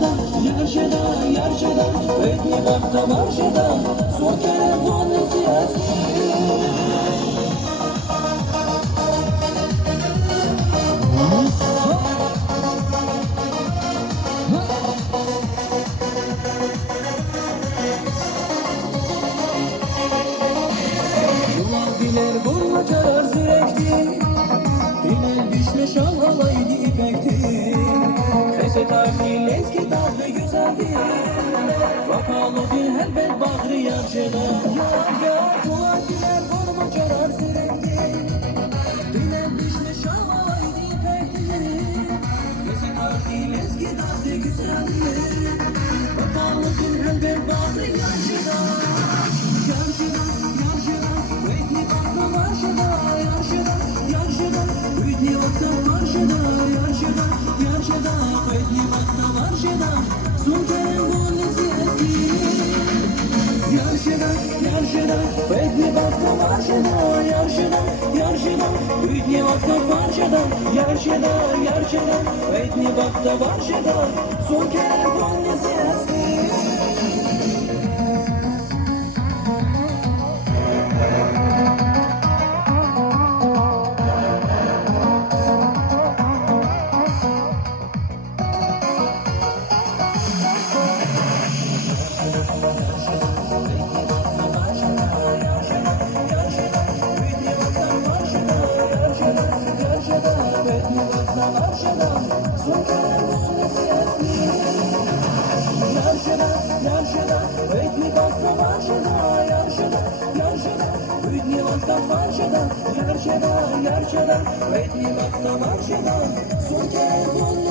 Yarşeda, yarşeda, yarşeda, vedni bafta varşeda, sokere vonne siyasi. Biler vurma çarar sürekli, Bilal düşme şal halaydı ipekti. Fese tarihli eski tatlı güzeldi. Vafalı bir helbet bağrı yarşeda. Yar yar Fuat biler vurma çarar sürekli, Bilal düşme şal halaydı ipekti. Fese tarihli eski tatlı güzeldi. Vafalı bir helbet bağrı yarşeda. Yarşeda, yarşeda, vedni bafta varşeda, yarşeda, yarşeda, vedni bafta varşeda, yarşeda, yarşeda, vedni bafta varşeda, sokere vonne siyasi. Yarşeda, yarşeda, vedni bafta varşeda, yarşeda, yarşeda, vedni bafta varşeda, yarşeda, yarşeda, vedni bafta varşeda, sokere vonne siyasi. Yarşeda, yarşeda, vedni bafta varşeda, sokere vonne